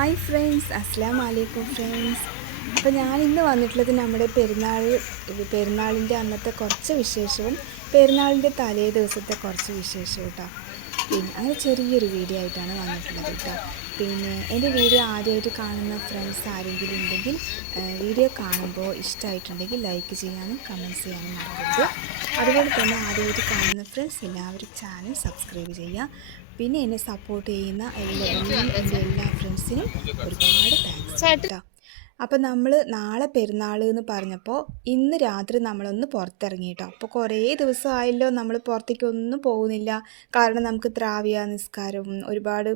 Hi friends അസ്സാം വലൈക്കും friends അപ്പോൾ ഞാൻ ഇന്ന് വന്നിട്ടുള്ളത് നമ്മുടെ പെരുന്നാൾ പെരുന്നാളിന്റെ അന്നത്തെ കുറച്ച് വിശേഷവും പെരുന്നാളിന്റെ തലേ ദിവസത്തെ കുറച്ച് വിശേഷവും കേട്ടോ പിന്നെ അങ്ങനെ ചെറിയൊരു വീഡിയോ ആയിട്ടാണ് വന്നിട്ടുള്ളത് കേട്ടോ പിന്നെ എന്റെ വീഡിയോ ആദ്യമായിട്ട് കാണുന്ന ഫ്രണ്ട്സ് ആരെങ്കിലും ഉണ്ടെങ്കിൽ വീഡിയോ കാണുമ്പോൾ ഇഷ്ടമായിട്ടുണ്ടെങ്കിൽ ലൈക്ക് ചെയ്യാനും കമന്റ്സ് ചെയ്യാനും മറക്കരുത്. അതുപോലെ തന്നെ ആദ്യമായിട്ട് കാണുന്ന ഫ്രണ്ട്സ് എല്ലാവരും ചാനൽ സബ്സ്ക്രൈബ് ചെയ്യുക. പിന്നെ എന്നെ സപ്പോർട്ട് ചെയ്യുന്ന എല്ലാ എന്റെ എല്ലാ ഫ്രണ്ട്സിനും ഒരുപാട് താങ്ക്സ് കേട്ടോ അപ്പം നമ്മൾ നാളെ പെരുന്നാൾ എന്ന് പറഞ്ഞപ്പോൾ ഇന്ന് രാത്രി നമ്മളൊന്ന് പുറത്തിറങ്ങി കേട്ടോ അപ്പോൾ കുറേ ദിവസമായല്ലോ നമ്മൾ പുറത്തേക്കൊന്നും പോകുന്നില്ല. കാരണം നമുക്ക് ത്രാവിയ നിസ്കാരം ഒരുപാട്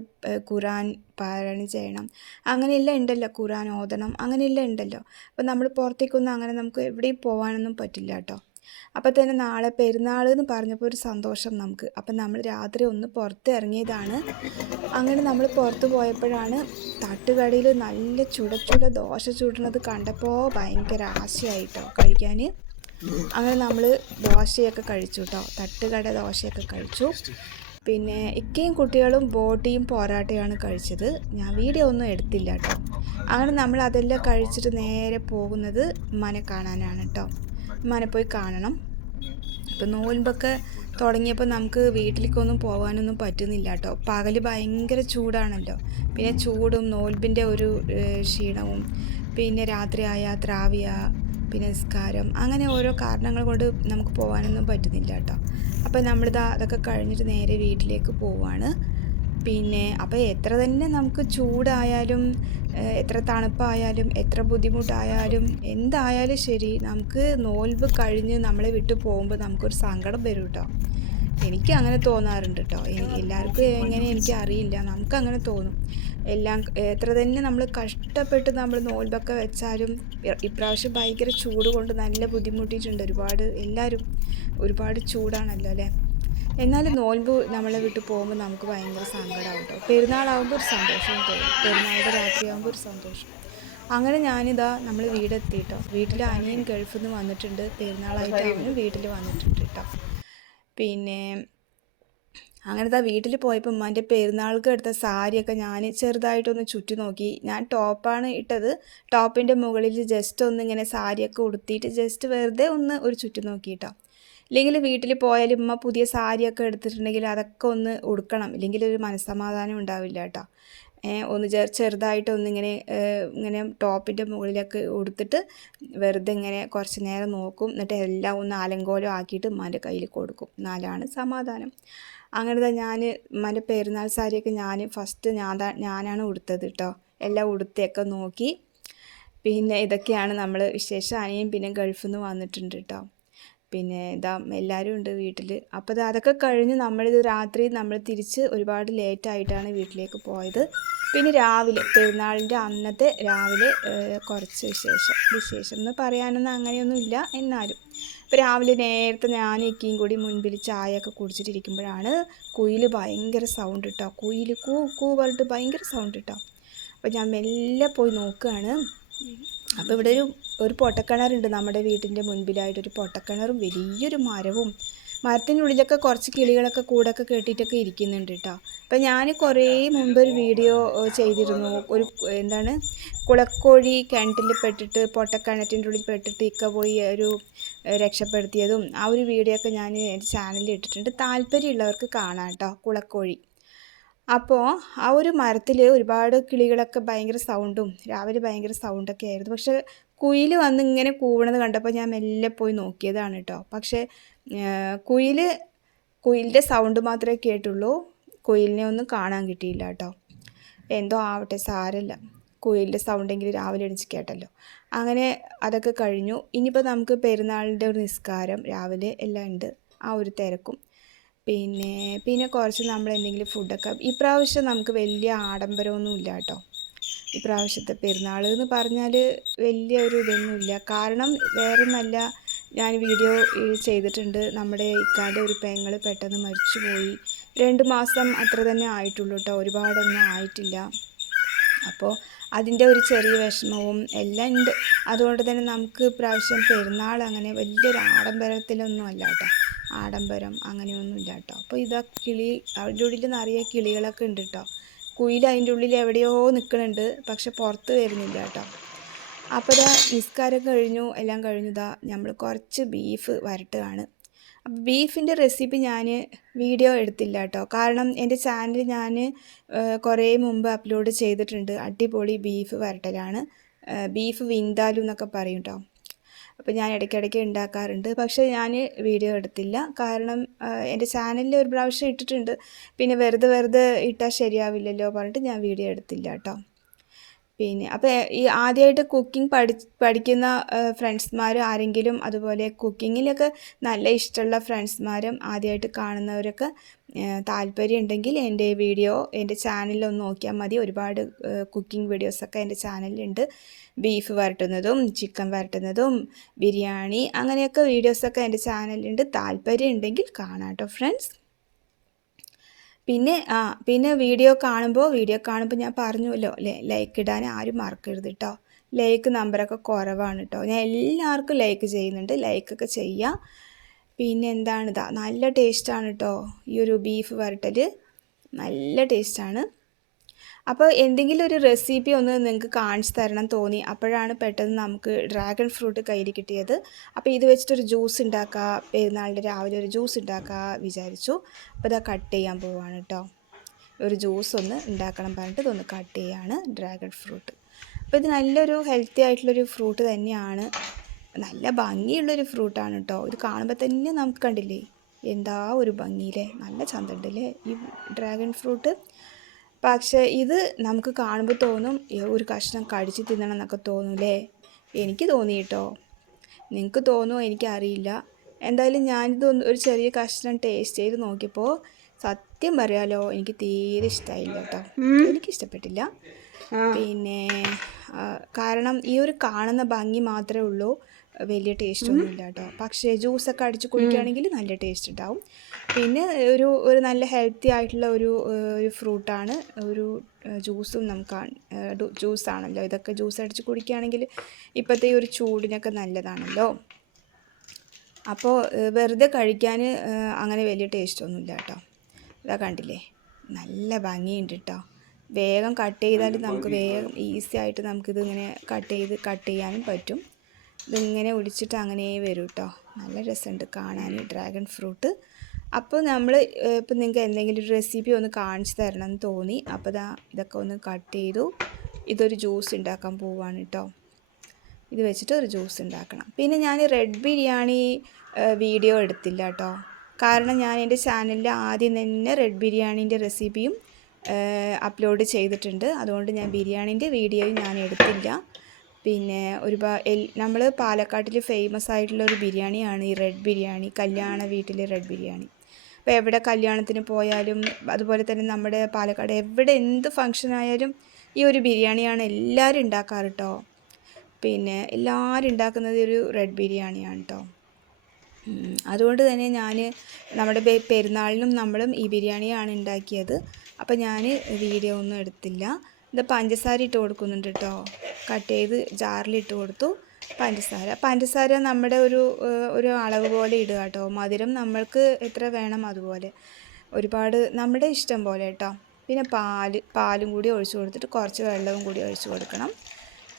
ഖുറാൻ പാരായണം ചെയ്യണം. അങ്ങനെയെല്ലാം ഉണ്ടല്ലോ ഖുറാൻ ഓതണം അങ്ങനെയെല്ലാം ഉണ്ടല്ലോ. അപ്പോൾ നമ്മൾ പുറത്തേക്കൊന്നും അങ്ങനെ നമുക്ക് എവിടെയും പോകാനൊന്നും പറ്റില്ല കേട്ടോ അപ്പോൾ തന്നെ നാളെ പെരുന്നാൾ എന്ന് പറഞ്ഞപ്പോൾ ഒരു സന്തോഷം നമുക്ക്. അപ്പം നമ്മൾ രാത്രി ഒന്ന് പുറത്ത് ഇറങ്ങിയതാണ്. അങ്ങനെ നമ്മൾ പുറത്ത് പോയപ്പോഴാണ് തട്ടുകടയിൽ നല്ല ചുട ചുട ദോശ ചുടുന്നത് കണ്ടപ്പോൾ ഭയങ്കര ആശയായിട്ടോ കഴിക്കാൻ. അങ്ങനെ നമ്മൾ ദോശയൊക്കെ കഴിച്ചു കേട്ടോ. തട്ടുകട ദോശയൊക്കെ കഴിച്ചു. പിന്നെ ഇക്കയും കുട്ടികളും ബോട്ടിയും പോരാട്ടയാണ് കഴിച്ചത്. ഞാൻ വീഡിയോ ഒന്നും എടുത്തില്ല കേട്ടോ. അങ്ങനെ നമ്മൾ അതെല്ലാം കഴിച്ചിട്ട് നേരെ പോകുന്നത് മനെ കാണാനാണ് കേട്ടോ. ഉമ്മാനെ പോയി കാണണം. ഇപ്പം നോൽമ്പൊക്കെ തുടങ്ങിയപ്പോൾ നമുക്ക് വീട്ടിലേക്കൊന്നും പോകാനൊന്നും പറ്റുന്നില്ല കേട്ടോ. പകൽ ഭയങ്കര ചൂടാണല്ലോ. പിന്നെ ചൂടും നോൽബിന്റെ ഒരു ക്ഷീണവും പിന്നെ രാത്രിയായ ത്രാവിയ പിന്നെ നിസ്കാരം അങ്ങനെ ഓരോ കാരണങ്ങൾ കൊണ്ട് നമുക്ക് പോകാനൊന്നും പറ്റുന്നില്ല കേട്ടോ. അപ്പോൾ നമ്മളിതാ അതൊക്കെ കഴിഞ്ഞിട്ട് നേരെ വീട്ടിലേക്ക് പോവാണ്. പിന്നെ അപ്പോൾ എത്ര തന്നെ നമുക്ക് ചൂടായാലും എത്ര തണുപ്പായാലും എത്ര ബുദ്ധിമുട്ടായാലും എന്തായാലും ശരി നമുക്ക് നോൽവ് കഴിഞ്ഞ് നമ്മളെ വിട്ടു പോകുമ്പോൾ നമുക്കൊരു സങ്കടം വരും കേട്ടോ എനിക്ക് അങ്ങനെ തോന്നാറുണ്ട് കേട്ടോ എല്ലാവർക്കും എങ്ങനെ എനിക്ക് അറിയില്ല. നമുക്ക് അങ്ങനെ തോന്നും. എല്ലാം എത്ര തന്നെ നമ്മൾ കഷ്ടപ്പെട്ട് നമ്മൾ നോൽബൊക്കെ വെച്ചാലും ഇപ്രാവശ്യം ഭയങ്കര ചൂട് കൊണ്ട് നല്ല ബുദ്ധിമുട്ടിയിട്ടുണ്ട് ഒരുപാട് എല്ലാവരും ഒരുപാട് ചൂടാണല്ലോ അല്ലേ? എന്നാലും നോൻപ് നമ്മളെ വിട്ട് പോകുമ്പോൾ നമുക്ക് ഭയങ്കര സങ്കടമാവും കേട്ടോ പെരുന്നാളാകുമ്പോൾ ഒരു സന്തോഷം തോന്നും. പെരുന്നാളുടെ രാത്രിയാകുമ്പോൾ ഒരു സന്തോഷം. അങ്ങനെ ഞാനിതാ നമ്മൾ വീടെത്തി കേട്ടോ വീട്ടിൽ അനിയൻ ഗൾഫിൽ നിന്ന് വന്നിട്ടുണ്ട്. പെരുന്നാളായിട്ട് അവനും വീട്ടിൽ വന്നിട്ടുണ്ട് കേട്ടോ പിന്നെ അങ്ങനത്തെ വീട്ടിൽ പോയപ്പോൾ ഉമ്മാന്റെ പെരുന്നാൾക്ക് എടുത്ത സാരിയൊക്കെ ഞാൻ ചെറുതായിട്ടൊന്ന് ചുറ്റി നോക്കി. ഞാൻ ടോപ്പാണ് ഇട്ടത്. ടോപ്പിന്റെ മുകളിൽ ജസ്റ്റ് ഒന്ന് ഇങ്ങനെ സാരിയൊക്കെ ഉടുത്തിയിട്ട് ജസ്റ്റ് വെറുതെ ഒന്ന് ഒരു ചുറ്റി നോക്കി കേട്ടോ ഇല്ലെങ്കിൽ വീട്ടിൽ പോയാലും ഉമ്മ പുതിയ സാരിയൊക്കെ എടുത്തിട്ടുണ്ടെങ്കിൽ അതൊക്കെ ഒന്ന് ഉടുക്കണം. ഇല്ലെങ്കിൽ ഒരു മനസ്സമാധാനം ഉണ്ടാവില്ല കേട്ടോ. ഒന്ന് ചെറു ചെറുതായിട്ട് ഒന്നിങ്ങനെ ഇങ്ങനെ ടോപ്പിന്റെ മുകളിലൊക്കെ ഉടുത്തിട്ട് വെറുതെ ഇങ്ങനെ കുറച്ച് നേരം നോക്കും. എന്നിട്ട് എല്ലാം ഒന്ന് അലങ്കോലം ആക്കിയിട്ട് ഉമ്മാന്റെ കയ്യിൽ കൊടുക്കും. എന്നാലാണ് സമാധാനം. അങ്ങനത്തെ ഞാൻ ഉമ്മാന്റെ പെരുന്നാൾ സാരിയൊക്കെ ഞാൻ ഫസ്റ്റ് ഞാൻ ഞാനാണ് ഉടുത്തത് കേട്ടോ. എല്ലാം ഉടുത്തൊക്കെ നോക്കി. പിന്നെ ഇതൊക്കെയാണ് നമ്മൾ വിശേഷം. അനിയൻ പിന്നെ ഗൾഫിൽ നിന്ന് വന്നിട്ടുണ്ട് കേട്ടോ. പിന്നെ ഇതാ എല്ലാവരും ഉണ്ട് വീട്ടിൽ അപ്പോൾ അതൊക്കെ കഴിഞ്ഞ് നമ്മളിത് രാത്രി നമ്മൾ തിരിച്ച് ഒരുപാട് ലേറ്റായിട്ടാണ് വീട്ടിലേക്ക് പോയത്. പിന്നെ രാവിലെ പെരുന്നാളിന്റെ അന്നത്തെ രാവിലെ കുറച്ച് വിശേഷം വിശേഷം എന്ന് പറയാനൊന്നും അങ്ങനെയൊന്നും ഇല്ല എന്നാലും. ഇപ്പോൾ രാവിലെ നേരത്തെ ഞാൻ ഇക്കയും കൂടി മുൻപിൽ ചായയൊക്കെ കുടിച്ചിട്ടിരിക്കുമ്പോഴാണ് കുയിൽ ഭയങ്കര സൗണ്ട് കേട്ടോ കുയിൽ കൂ കൂ പറഞ്ഞിട്ട് ഭയങ്കര സൗണ്ട് കേട്ടോ അപ്പോൾ ഞാൻ മെല്ലെ പോയി നോക്കുകയാണ് അപ്പോൾ ഇവിടെ ഒരു ഒരു പൊട്ടക്കിണറുണ്ട് നമ്മുടെ വീട്ടിന്റെ മുൻപിലായിട്ടൊരു പൊട്ടക്കിണറും വലിയൊരു മരവും മരത്തിനുള്ളിലൊക്കെ കുറച്ച് കിളികളൊക്കെ കൂടൊക്കെ കെട്ടിയിട്ടൊക്കെ ഇരിക്കുന്നുണ്ട് കേട്ടോ. അപ്പം ഞാൻ കുറേ മുമ്പ് ഒരു വീഡിയോ ചെയ്തിരുന്നു. ഒരു എന്താണ് കുളക്കോഴി കിണറ്റിൽ പെട്ടിട്ട് പൊട്ടക്കിണറ്റിന്റെ ഉള്ളിൽ പെട്ടിട്ട് ഇക്ക പോയി ഒരു രക്ഷപ്പെടുത്തിയതും ആ ഒരു വീഡിയോ ഒക്കെ ഞാൻ എന്റെ ചാനലിൽ ഇട്ടിട്ടുണ്ട്. താല്പര്യമുള്ളവർക്ക് കാണാം കേട്ടോ കുളക്കോഴി. അപ്പോൾ ആ ഒരു മരത്തിൽ ഒരുപാട് കിളികളൊക്കെ ഭയങ്കര സൗണ്ടും രാവിലെ ഭയങ്കര സൗണ്ടൊക്കെ ആയിരുന്നു. പക്ഷെ കുയിൽ വന്ന് ഇങ്ങനെ കൂവണത് കണ്ടപ്പോൾ ഞാൻ മെല്ലെ പോയി നോക്കിയതാണ് കേട്ടോ പക്ഷേ കുയിൽ കുയിലിന്റെ സൗണ്ട് മാത്രമേ കേട്ടുള്ളൂ. കുയിലിനെ ഒന്നും കാണാൻ കിട്ടിയില്ല കേട്ടോ എന്തോ ആവട്ടെ സാരമില്ല കുയിലിന്റെ സൗണ്ടെങ്കിൽ രാവിലെ എണിച്ച് കേട്ടല്ലോ. അങ്ങനെ അതൊക്കെ കഴിഞ്ഞു. ഇനിയിപ്പോൾ നമുക്ക് പെരുന്നാളിന്റെ ഒരു നിസ്കാരം രാവിലെ എല്ലാം ഉണ്ട്. ആ ഒരു തിരക്കും. പിന്നെ പിന്നെ കുറച്ച് നമ്മൾ എന്തെങ്കിലും ഫുഡൊക്കെ ഇപ്രാവശ്യം നമുക്ക് വലിയ ആഡംബരമൊന്നും ഇല്ല കേട്ടോ ഇപ്രാവശ്യത്തെ പെരുന്നാൾ എന്ന് പറഞ്ഞാൽ വലിയ ഒരു ഇതൊന്നുമില്ല. കാരണം വേറെ നല്ല ഞാൻ വീഡിയോ ചെയ്തിട്ടുണ്ട്. നമ്മുടെ ഇക്കാന്റെ ഒരു പെങ്ങൾ പെട്ടെന്ന് മരിച്ചുപോയി. രണ്ട് മാസം അത്ര തന്നെ ആയിട്ടുള്ളൂ കേട്ടോ ഒരുപാടൊന്നും ആയിട്ടില്ല. അപ്പോൾ അതിന്റെ ഒരു ചെറിയ വിഷമവും എല്ലാം ഉണ്ട്. അതുകൊണ്ട് തന്നെ നമുക്ക് പ്രാവശ്യം പെരുന്നാൾ അങ്ങനെ വലിയൊരു ആഡംബരത്തിലൊന്നും അല്ല കേട്ടോ ആഡംബരം അങ്ങനെയൊന്നും ഇല്ല കേട്ടോ അപ്പോൾ ഇതാ കിളി അവരുടെ ഉള്ളിൽ നിറയെ കിളികളൊക്കെ ഉണ്ട് കേട്ടോ കുയിൽ അതിന്റെ ഉള്ളിൽ എവിടെയോ നിൽക്കുന്നുണ്ട് പക്ഷെ പുറത്ത് വരുന്നില്ല കേട്ടോ. അപ്പോൾ ഇതാ നിസ്കാരം കഴിഞ്ഞു എല്ലാം കഴിഞ്ഞതാ നമ്മൾ കുറച്ച് ബീഫ് വരട്ടുകയാണ്. അപ്പോൾ ബീഫിന്റെ റെസിപ്പി ഞാൻ വീഡിയോ എടുത്തില്ല കേട്ടോ. കാരണം എന്റെ ചാനൽ ഞാൻ കുറേ മുമ്പ് അപ്ലോഡ് ചെയ്തിട്ടുണ്ട് അടിപൊളി ബീഫ് വരട്ടലാണ്. ബീഫ് വിന്താലു എന്നൊക്കെ പറയും കേട്ടോ. അപ്പോൾ ഞാൻ ഇടയ്ക്കിടയ്ക്ക് ഉണ്ടാക്കാറുണ്ട് പക്ഷേ ഞാൻ വീഡിയോ എടുത്തില്ല. കാരണം എന്റെ ചാനലിൽ ഒരു പ്രാവശ്യം ഇട്ടിട്ടുണ്ട്. പിന്നെ വെറുതെ വെറുതെ ഇട്ടാൽ ശരിയാവില്ലല്ലോ പറഞ്ഞിട്ട് ഞാൻ വീഡിയോ എടുത്തില്ല കേട്ടോ പിന്നെ അപ്പോൾ ഈ ആദ്യമായിട്ട് കുക്കിംഗ് പഠി പഠിക്കുന്ന ഫ്രണ്ട്സ്മാർ ആരെങ്കിലും അതുപോലെ കുക്കിങ്ങിലൊക്കെ നല്ല ഇഷ്ടമുള്ള ഫ്രണ്ട്സ്മാരും ആദ്യമായിട്ട് കാണുന്നവരൊക്കെ താല്പര്യം ഉണ്ടെങ്കിൽ എന്റെ വീഡിയോ എന്റെ ചാനലിലൊന്ന് നോക്കിയാൽ മതി. ഒരുപാട് കുക്കിംഗ് വീഡിയോസൊക്കെ എന്റെ ചാനലിലുണ്ട്. ബീഫ് വരട്ടുന്നതും ചിക്കൻ വരട്ടുന്നതും ബിരിയാണി അങ്ങനെയൊക്കെ വീഡിയോസൊക്കെ എന്റെ ചാനലിലുണ്ട്. താല്പര്യം ഉണ്ടെങ്കിൽ കാണാം കേട്ടോ ഫ്രണ്ട്സ്. പിന്നെ ആ പിന്നെ വീഡിയോ കാണുമ്പോൾ വീഡിയോ കാണുമ്പോൾ ഞാൻ പറഞ്ഞുവല്ലോ ലൈക്ക് ഇടാൻ ആരും മറക്കരുത് കേട്ടോ ലൈക്ക് നമ്പറൊക്കെ കുറവാണ് കേട്ടോ ഞാൻ എല്ലാവർക്കും ലൈക്ക് ചെയ്യുന്നുണ്ട്. ലൈക്കൊക്കെ ചെയ്യുക പിന്നെ എന്താണ് ഇതാ നല്ല ടേസ്റ്റാണ് കേട്ടോ ഈ ഒരു ബീഫ് വരട്ടൽ നല്ല ടേസ്റ്റാണ്. അപ്പോൾ എന്തെങ്കിലും ഒരു റെസിപ്പി ഒന്ന് നിങ്ങൾക്ക് കാണിച്ചു തരണം തോന്നി അപ്പോഴാണ് പെട്ടെന്ന് നമുക്ക് ഡ്രാഗൺ ഫ്രൂട്ട് കയ്യിൽ കിട്ടിയത്. അപ്പോൾ ഇത് വെച്ചിട്ടൊരു ജ്യൂസ് ഉണ്ടാക്കുക പെരുന്നാളിന്റെ രാവിലെ ഒരു ജ്യൂസ് ഉണ്ടാക്കുക വിചാരിച്ചു. അപ്പോൾ ഇതാ കട്ട് ചെയ്യാൻ പോവാണ് കേട്ടോ ഒരു ജ്യൂസ് ഒന്ന് ഉണ്ടാക്കണം പറഞ്ഞിട്ട് ഇതൊന്ന് കട്ട് ചെയ്യാണ് ഡ്രാഗൺ ഫ്രൂട്ട്. അപ്പോൾ ഇത് നല്ലൊരു ഹെൽത്തി ആയിട്ടുള്ളൊരു ഫ്രൂട്ട് തന്നെയാണ്. നല്ല ഭംഗിയുള്ളൊരു ഫ്രൂട്ടാണ് കേട്ടോ ഇത് കാണുമ്പോൾ തന്നെ നമുക്ക് കണ്ടില്ലേ? എന്താ ഒരു ഭംഗിയില്ലേ? നല്ല ചന്തണ്ടല്ലേ ഈ ഡ്രാഗൺ ഫ്രൂട്ട്? പക്ഷേ ഇത് നമുക്ക് കാണുമ്പോൾ തോന്നും ഒരു കഷ്ണം കഴിച്ച് തിന്നണം എന്നൊക്കെ തോന്നൂലേ? എനിക്ക് തോന്നി കേട്ടോ നിങ്ങൾക്ക് തോന്നുമോ എനിക്കറിയില്ല. എന്തായാലും ഞാനിത് ഒരു ചെറിയ കഷ്ണം ടേസ്റ്റ് ചെയ്ത് നോക്കിയപ്പോൾ സത്യം പറയാലോ എനിക്ക് തീരെ ഇഷ്ടമായില്ല കേട്ടോ എനിക്ക് ഇഷ്ടപ്പെട്ടില്ല പിന്നെ കാരണം ഈ ഒരു കാണുന്ന ഭംഗി മാത്രമേ ഉള്ളൂ. വലിയ ടേസ്റ്റ് ഒന്നും ഇല്ല കേട്ടോ പക്ഷേ ജ്യൂസൊക്കെ അടിച്ച് കുടിക്കുകയാണെങ്കിൽ നല്ല ടേസ്റ്റ് ഉണ്ടാവും പിന്നെ ഒരു ഒരു നല്ല ഹെൽത്തി ആയിട്ടുള്ള ഒരു ഒരു ഫ്രൂട്ടാണ് ഒരു ജ്യൂസും നമുക്ക് ജ്യൂസാണല്ലോ ഇതൊക്കെ ജ്യൂസ് അടിച്ച് കുടിക്കുകയാണെങ്കിൽ ഇപ്പോഴത്തെ ഈ ഒരു ചൂടിനൊക്കെ നല്ലതാണല്ലോ. അപ്പോൾ വെറുതെ കഴിക്കാൻ അങ്ങനെ വലിയ ടേസ്റ്റ് ഒന്നുമില്ല കേട്ടോ ഇതാ കണ്ടില്ലേ? നല്ല ഭംഗിയുണ്ട് കേട്ടോ വേഗം കട്ട് ചെയ്താൽ നമുക്ക് വേഗം ഈസി ആയിട്ട് നമുക്കിത് ഇങ്ങനെ കട്ട് ചെയ്ത് കട്ട് ചെയ്യാനും പറ്റും. ഇതിങ്ങനെ ഒടിച്ചിട്ട് അങ്ങനെ വരും കേട്ടോ നല്ല രസമുണ്ട് കാണാൻ ഡ്രാഗൺ ഫ്രൂട്ട് അപ്പോൾ നമ്മൾ ഇപ്പം നിങ്ങൾക്ക് എന്തെങ്കിലും ഒരു റെസിപ്പി ഒന്ന് കാണിച്ചു തരണം എന്ന് തോന്നി. അപ്പോൾ ഇതാ ഇതൊക്കെ ഒന്ന് കട്ട് ചെയ്തു. ഇതൊരു ജ്യൂസ് ഉണ്ടാക്കാൻ പോവാണ് കേട്ടോ ഇത് വെച്ചിട്ട് ഒരു ജ്യൂസ് ഉണ്ടാക്കണം പിന്നെ ഞാൻ റെഡ് ബിരിയാണി വീഡിയോ എടുത്തില്ല കേട്ടോ കാരണം ഞാൻ എന്റെ ചാനലിൽ ആദ്യം തന്നെ റെഡ് ബിരിയാണീന്റെ റെസിപ്പിയും അപ്ലോഡ് ചെയ്തിട്ടുണ്ട്. അതുകൊണ്ട് ഞാൻ ബിരിയാണീന്റെ വീഡിയോയും ഞാൻ എടുത്തില്ല. പിന്നെ ഒരുപാട് നമ്മൾ പാലക്കാട്ടിൽ ഫേമസ് ആയിട്ടുള്ള ഒരു ബിരിയാണിയാണ് ഈ റെഡ് ബിരിയാണി കല്യാണ വീട്ടിലെ റെഡ് ബിരിയാണി. അപ്പോൾ എവിടെ കല്യാണത്തിന് പോയാലും അതുപോലെ തന്നെ നമ്മുടെ പാലക്കാട് എവിടെ എന്ത് ഫംഗ്ഷൻ ആയാലും ഈ ഒരു ബിരിയാണിയാണ് എല്ലാവരും ഉണ്ടാക്കാറ് കേട്ടോ പിന്നെ എല്ലാവരും ഉണ്ടാക്കുന്നത് ഒരു റെഡ് ബിരിയാണിയാണ് കേട്ടോ അതുകൊണ്ട് തന്നെ ഞാൻ നമ്മുടെ പെരുന്നാളിനും നമ്മളും ഈ ബിരിയാണിയാണ് ഉണ്ടാക്കിയത് അപ്പോൾ ഞാൻ വീഡിയോ ഒന്നും എടുത്തില്ല. ഇത് പഞ്ചസാര ഇട്ട് കൊടുക്കുന്നുണ്ട് കേട്ടോ കട്ട് ചെയ്ത് ജാറിലിട്ട് കൊടുത്തു. പഞ്ചസാര. പഞ്ചസാര നമ്മുടെ ഒരു ഒരു അളവ് പോലെ ഇടുക കേട്ടോ മധുരം നമ്മൾക്ക് എത്ര വേണം അതുപോലെ. ഒരുപാട് നമ്മുടെ ഇഷ്ടം പോലെ കേട്ടോ പിന്നെ പാൽ പാലും കൂടി ഒഴിച്ചു കൊടുത്തിട്ട് കുറച്ച് വെള്ളവും കൂടി ഒഴിച്ചു കൊടുക്കണം.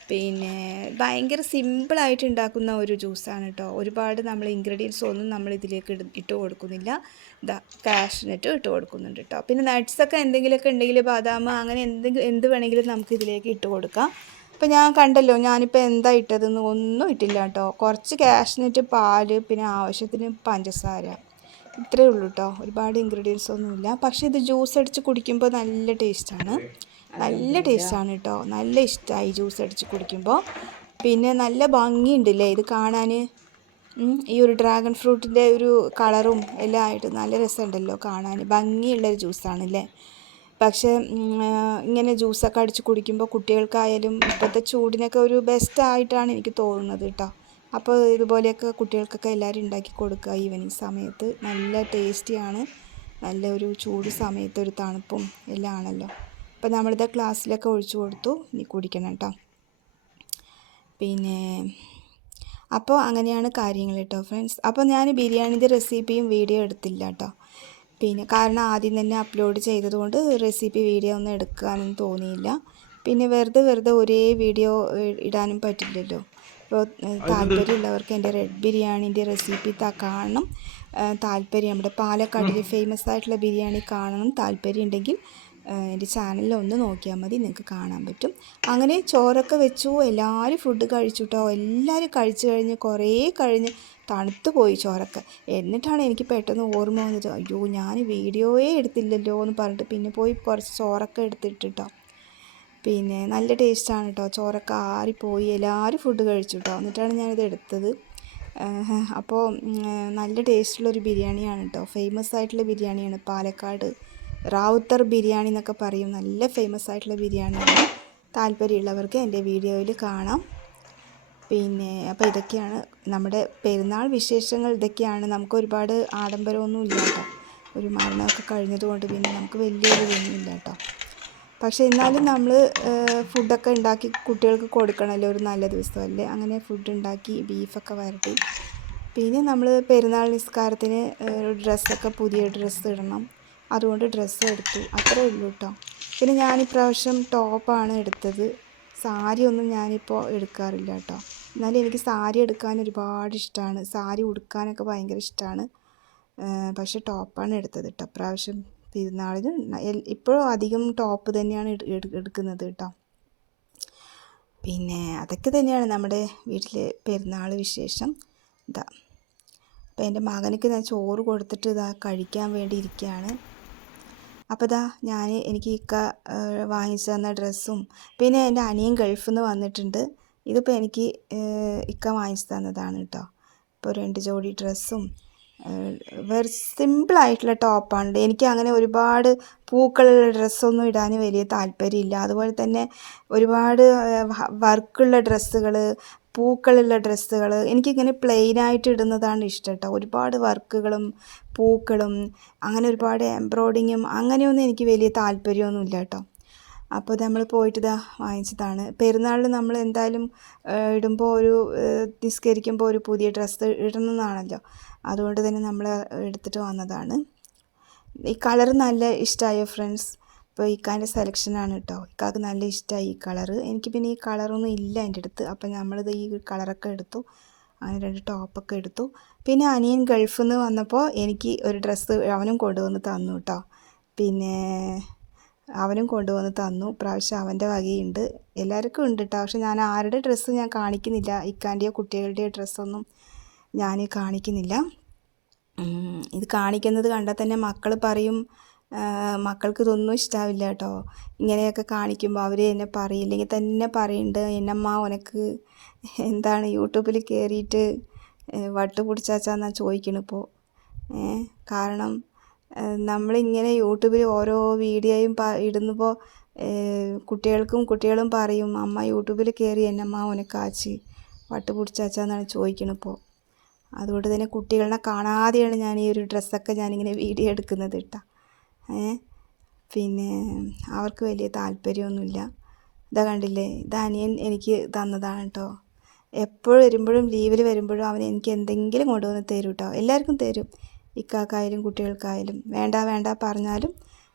പിന്നെ ഭയങ്കര സിമ്പിളായിട്ട് ഉണ്ടാക്കുന്ന ഒരു ജ്യൂസാണ് കേട്ടോ ഒരുപാട് നമ്മൾ ഇൻഗ്രീഡിയൻസ് ഒന്നും നമ്മൾ ഇതിലേക്ക് ഇട്ട് കൊടുക്കുന്നില്ല. ഇതാ കാഷ്നറ്റ് ഇട്ട് കൊടുക്കുന്നുണ്ട് കേട്ടോ പിന്നെ നട്ട്സൊക്കെ എന്തെങ്കിലുമൊക്കെ ഉണ്ടെങ്കിൽ ബാദാം അങ്ങനെ എന്തെങ്കിലും എന്ത് വേണമെങ്കിലും നമുക്ക് ഇതിലേക്ക് ഇട്ട് കൊടുക്കാം. അപ്പോൾ ഞാൻ കണ്ടല്ലോ ഞാനിപ്പോൾ എന്താ ഇട്ടതെന്ന് ഒന്നും ഇട്ടില്ല കേട്ടോ കുറച്ച് കാഷ്നറ്റ് പാൽ പിന്നെ ആവശ്യത്തിന് പഞ്ചസാര. ഇത്രയേ ഉള്ളൂ കേട്ടോ ഒരുപാട് ഇൻഗ്രീഡിയൻസ് ഒന്നുമില്ല. പക്ഷേ ഇത് ജ്യൂസ് അടിച്ച് കുടിക്കുമ്പോൾ നല്ല ടേസ്റ്റാണ് നല്ല ടേസ്റ്റാണ് കേട്ടോ നല്ല ഇഷ്ടമായി ജ്യൂസ് അടിച്ച് കുടിക്കുമ്പോൾ പിന്നെ നല്ല ഭംഗിയുണ്ടല്ലേ ഇത് കാണാൻ ഈ ഒരു ഡ്രാഗൺ ഫ്രൂട്ടിന്റെ ഒരു കളറും എല്ലാം ആയിട്ട് നല്ല രസമുണ്ടല്ലോ കാണാൻ ഭംഗിയുള്ളൊരു ജ്യൂസാണല്ലേ പക്ഷേ ഇങ്ങനെ ജ്യൂസൊക്കെ അടിച്ച് കുടിക്കുമ്പോൾ കുട്ടികൾക്കായാലും ഇപ്പോഴത്തെ ചൂടിനൊക്കെ ഒരു ബെസ്റ്റ് ആയിട്ടാണ് എനിക്ക് തോന്നുന്നത് കേട്ടോ. അപ്പോൾ ഇതുപോലെയൊക്കെ കുട്ടികൾക്കൊക്കെ എല്ലാവരും ഉണ്ടാക്കി കൊടുക്കുക ഈവനിങ് സമയത്ത്. നല്ല ടേസ്റ്റിയാണ് നല്ല ഒരു ചൂട് സമയത്ത് ഒരു തണുപ്പും എല്ലാം ആണല്ലോ. അപ്പോൾ നമ്മളിത് ഗ്ലാസ്സിലൊക്കെ ഒഴിച്ചു കൊടുത്തു. ഇനി കുടിക്കണം കേട്ടോ പിന്നെ അപ്പോൾ അങ്ങനെയാണ് കാര്യങ്ങൾ കേട്ടോ ഫ്രണ്ട്സ്. അപ്പോൾ ഞാൻ ബിരിയാണിന്റെ റെസിപ്പിയും വീഡിയോ എടുത്തില്ല കേട്ടോ പിന്നെ കാരണം ആദ്യം തന്നെ അപ്ലോഡ് ചെയ്തതുകൊണ്ട് റെസിപ്പി വീഡിയോ ഒന്നും എടുക്കാനൊന്നും തോന്നിയില്ല. പിന്നെ വെറുതെ വെറുതെ ഒരേ വീഡിയോ ഇടാനും പറ്റില്ലല്ലോ. അപ്പോൾ താല്പര്യമുള്ളവർക്ക് എന്റെ റെഡ് ബിരിയാണിന്റെ റെസിപ്പി കാണണം. താല്പര്യം. നമ്മുടെ പാലക്കാട്ടിൽ ഫേമസ് ആയിട്ടുള്ള ബിരിയാണി കാണണം. താല്പര്യം ഉണ്ടെങ്കിൽ എന്റെ ചാനലിൽ ഒന്ന് നോക്കിയാൽ മതി നിങ്ങൾക്ക് കാണാൻ പറ്റും. അങ്ങനെ ചോറൊക്കെ വെച്ചു എല്ലാവരും ഫുഡ് കഴിച്ചു കേട്ടോ എല്ലാവരും കഴിച്ചു കഴിഞ്ഞ് കുറേ കഴിഞ്ഞ് തണുത്തു പോയി ചോറൊക്കെ. എന്നിട്ടാണ് എനിക്ക് പെട്ടെന്ന് ഓർമ്മ വന്നത് അയ്യോ ഞാൻ വീഡിയോയേ എടുത്തില്ലല്ലോ എന്ന് പറഞ്ഞിട്ട് പിന്നെ പോയി കുറച്ച് ചോറൊക്കെ എടുത്തിട്ടിട്ടോ. പിന്നെ നല്ല ടേസ്റ്റാണ് കേട്ടോ ചോറൊക്കെ ആറിപ്പോയി എല്ലാവരും ഫുഡ് കഴിച്ചു കേട്ടോ എന്നിട്ടാണ് ഞാനിത് എടുത്തത്. അപ്പോൾ നല്ല ടേസ്റ്റുള്ളൊരു ബിരിയാണിയാണ് കേട്ടോ ഫേമസ് ആയിട്ടുള്ള ബിരിയാണിയാണ് പാലക്കാട്. റാവുത്തർ ബിരിയാണി എന്നൊക്കെ പറയും. നല്ല ഫേമസ് ആയിട്ടുള്ള ബിരിയാണിയാണ്. താല്പര്യമുള്ളവർക്ക് എന്റെ വീഡിയോയിൽ കാണാം. പിന്നെ അപ്പോൾ ഇതൊക്കെയാണ് നമ്മുടെ പെരുന്നാൾ വിശേഷങ്ങൾ ഇതൊക്കെയാണ്. നമുക്ക് ഒരുപാട് ആഡംബരമൊന്നും ഇല്ല കേട്ടോ. ഒരു മരണമൊക്കെ കഴിഞ്ഞതുകൊണ്ട് പിന്നെ നമുക്ക് വലിയൊരു ഇതൊന്നുമില്ല കേട്ടോ. പക്ഷേ എന്നാലും നമ്മൾ ഫുഡൊക്കെ ഉണ്ടാക്കി കുട്ടികൾക്ക് കൊടുക്കണമല്ലോ ഒരു നല്ല ദിവസമല്ലേ അങ്ങനെ ഫുഡ് ഉണ്ടാക്കി ബീഫൊക്കെ വരട്ടി. പിന്നെ നമ്മൾ പെരുന്നാൾ നിസ്കാരത്തിന് ഡ്രസ്സൊക്കെ പുതിയ ഡ്രസ്സ് ഇടണം. അതുകൊണ്ട് ഡ്രസ്സ് എടുത്തു. അത്രേ ഉള്ളൂ കേട്ടോ പിന്നെ ഞാൻ ഇപ്രാവശ്യം ടോപ്പാണ് എടുത്തത്. സാരി ഒന്നും ഞാനിപ്പോൾ എടുക്കാറില്ല കേട്ടോ എന്നാലും എനിക്ക് സാരി എടുക്കാൻ ഒരുപാട് ഇഷ്ടമാണ് സാരി ഉടുക്കാനൊക്കെ ഭയങ്കര ഇഷ്ടമാണ് പക്ഷേ ടോപ്പാണ് എടുത്തത് കേട്ടോ പ്രാവശ്യം പെരുന്നാളിന് ഇപ്പോഴും അധികം ടോപ്പ് തന്നെയാണ് എടുക്കുന്നത് കേട്ടോ പിന്നെ അതൊക്കെ തന്നെയാണ് നമ്മുടെ വീട്ടിലെ പെരുന്നാൾ വിശേഷം. ഇതാ അപ്പോൾ എന്റെ മകനക്ക് ഞാൻ ചോറ് കൊടുത്തിട്ട് ഇതാ കഴിക്കാൻ വേണ്ടി ഇരിക്കുകയാണ്. അപ്പോൾ ഇതാ ഞാൻ എനിക്ക് ഇക്ക വാങ്ങിച്ചു തന്ന ഡ്രസ്സും പിന്നെ എന്റെ അനിയൻ ഗൾഫിൽ നിന്ന് വന്നിട്ടുണ്ട്. ഇതിപ്പോൾ എനിക്ക് ഇക്ക വാങ്ങിച്ചു തന്നതാണ് കേട്ടോ ഇപ്പോൾ രണ്ട് ജോഡി ഡ്രസ്സും വെറു സിമ്പിളായിട്ടുള്ള ടോപ്പാണ് എനിക്ക് അങ്ങനെ ഒരുപാട് പൂക്കളുള്ള ഡ്രസ്സൊന്നും ഇടാൻ വലിയ താല്പര്യമില്ല. അതുപോലെ തന്നെ ഒരുപാട് വർക്കുള്ള ഡ്രസ്സുകൾ പൂക്കളുള്ള ഡ്രസ്സുകൾ എനിക്കിങ്ങനെ പ്ലെയിനായിട്ട് ഇടുന്നതാണ് ഇഷ്ടം കേട്ടോ ഒരുപാട് വർക്കുകളും പൂക്കളും അങ്ങനെ ഒരുപാട് എംബ്രോയിഡിങ്ങും അങ്ങനെയൊന്നും എനിക്ക് വലിയ താല്പര്യമൊന്നുമില്ല കേട്ടോ അപ്പോൾ നമ്മൾ പോയിട്ട് ഇതാ വാങ്ങിച്ചതാണ്. പെരുന്നാളിൽ നമ്മൾ എന്തായാലും ഇടുമ്പോൾ ഒരു നിസ്കരിക്കുമ്പോൾ ഒരു പുതിയ ഡ്രസ്സ് ഇടുന്നതാണല്ലോ അതുകൊണ്ട് തന്നെ നമ്മൾ എടുത്തിട്ട് വന്നതാണ്. ഈ കളർ നല്ല ഇഷ്ടമായോ ഫ്രണ്ട്സ്? ഇപ്പോൾ ഇക്കാന്റെ സെലക്ഷനാണ് കേട്ടോ ഇക്കാക്ക് നല്ല ഇഷ്ടമായി ഈ കളറ് എനിക്ക് പിന്നെ ഈ കളറൊന്നും ഇല്ല എന്റെ അടുത്ത്. അപ്പോൾ നമ്മളിത് ഈ കളറൊക്കെ എടുത്തു. അങ്ങനെ രണ്ട് ടോപ്പൊക്കെ എടുത്തു. പിന്നെ അനിയൻ ഗൾഫിൽ നിന്ന് വന്നപ്പോൾ എനിക്ക് ഒരു ഡ്രസ്സ് അവനും കൊണ്ടുവന്ന് തന്നു കേട്ടോ പിന്നെ അവനും കൊണ്ടുവന്ന് തന്നു. പ്രാവശ്യം അവന്റെ വകയുണ്ട്. എല്ലാവർക്കും ഉണ്ട് കേട്ടോ പക്ഷെ ഞാൻ ആരുടെ ഡ്രസ്സ് ഞാൻ കാണിക്കുന്നില്ല. ഇക്കാന്റെയോ കുട്ടികളുടെയോ ഡ്രസ്സൊന്നും ഞാൻ കാണിക്കുന്നില്ല. ഇത് കാണിക്കുന്നത് കണ്ടാൽ തന്നെ മക്കൾ പറയും മക്കൾക്ക് ഇതൊന്നും ഇഷ്ടാവില്ല കേട്ടോ. ഇങ്ങനെയൊക്കെ കാണിക്കുമ്പോൾ അവർ എന്നെ പറയില്ലെങ്കിൽ തന്നെ പറയുന്നുണ്ട് എന്നമ്മ ഉനക്ക് എന്താണ് യൂട്യൂബിൽ കയറിയിട്ട് വട്ട് പിടിച്ചാച്ചാന്നാ ചോദിക്കണിപ്പോൾ കാരണം നമ്മളിങ്ങനെ യൂട്യൂബിൽ ഓരോ വീഡിയോയും ഇടുന്നപ്പോൾ കുട്ടികൾക്കും കുട്ടികളും പറയും അമ്മ യൂട്യൂബിൽ കയറി എന്നമ്മ ഉനക്കാച്ചി വട്ട് പിടിച്ചാച്ചാന്നാണ് ചോദിക്കണിപ്പോൾ അതുകൊണ്ട് തന്നെ കുട്ടികളെ കാണാതെയാണ് ഞാൻ ഈ ഒരു ഡ്രസ്സൊക്കെ ഞാനിങ്ങനെ വീഡിയോ എടുക്കുന്നത് കേട്ടോ. പിന്നെ അവർക്ക് വലിയ താല്പര്യമൊന്നുമില്ല. ഇതാ കണ്ടില്ലേ? ഇത് അനിയൻ എനിക്ക് തന്നതാണ് കേട്ടോ എപ്പോഴും വരുമ്പോഴും ലീവിൽ വരുമ്പോഴും അവൻ എനിക്ക് എന്തെങ്കിലും കൊണ്ടുവന്ന് തരും കേട്ടോ എല്ലാവർക്കും തരും. ഇക്കാക്കായാലും കുട്ടികൾക്കായാലും. വേണ്ട വേണ്ട പറഞ്ഞാലും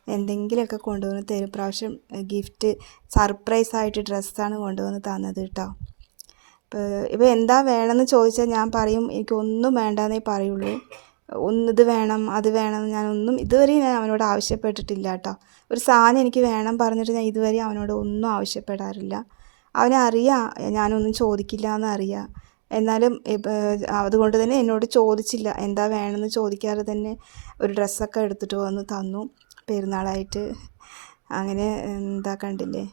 എന്തെങ്കിലുമൊക്കെ കൊണ്ടുവന്ന് തരും. പ്രാവശ്യം ഗിഫ്റ്റ് സർപ്രൈസ് ആയിട്ട് ഡ്രസ്സാണ് കൊണ്ടുവന്ന് തന്നത് കേട്ടോ ഇപ്പോൾ എന്താ വേണമെന്ന് ചോദിച്ചാൽ ഞാൻ പറയും. എനിക്കൊന്നും വേണ്ടെന്നേ പറയുള്ളൂ. ഒന്നിത് വേണം അത് വേണം ഞാനൊന്നും ഇതുവരെ ഞാൻ അവനോട് ആവശ്യപ്പെട്ടിട്ടില്ല കേട്ടോ. ഒരു സാധനം എനിക്ക് വേണം പറഞ്ഞിട്ട് ഞാൻ ഇതുവരെ അവനോട് ഒന്നും ആവശ്യപ്പെടാറില്ല. അവനെ അറിയാം ഞാനൊന്നും ചോദിക്കില്ല എന്നറിയാം എന്നാലും അതുകൊണ്ട് തന്നെ എന്നോട് ചോദിച്ചില്ല എന്താ വേണമെന്ന് ചോദിക്കാതെ തന്നെ ഒരു ഡ്രസ്സൊക്കെ എടുത്തിട്ട് വന്ന് തന്നു പെരുന്നാളായിട്ട്. അങ്ങനെ എന്താ കണ്ടില്ലേ?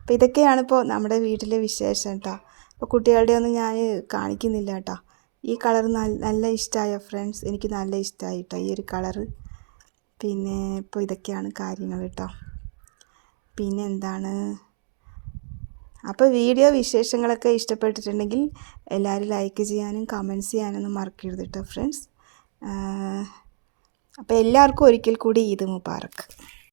അപ്പോൾ ഇതൊക്കെയാണിപ്പോൾ നമ്മുടെ വീട്ടിലെ വിശേഷം കേട്ടോ. അപ്പോൾ കുട്ടികളുടെ ഒന്നും ഞാൻ കാണിക്കുന്നില്ല കേട്ടോ. ഈ കളർ നല്ല ഇഷ്ടമായ ഫ്രണ്ട്സ് എനിക്ക് നല്ല ഇഷ്ടമായി കേട്ടോ ഈ ഒരു കളർ പിന്നെ ഇപ്പോൾ ഇതൊക്കെയാണ് കാര്യങ്ങൾ കേട്ടോ പിന്നെ എന്താണ്? അപ്പോൾ വീഡിയോ വിശേഷങ്ങളൊക്കെ ഇഷ്ടപ്പെട്ടിട്ടുണ്ടെങ്കിൽ എല്ലാവരും ലൈക്ക് ചെയ്യാനും കമൻസ് ചെയ്യാനൊന്നും മറക്കരുത് കേട്ടോ ഫ്രണ്ട്സ് അപ്പോൾ എല്ലാവർക്കും ഒരിക്കൽ കൂടി ഈദ് മുബാറക്ക്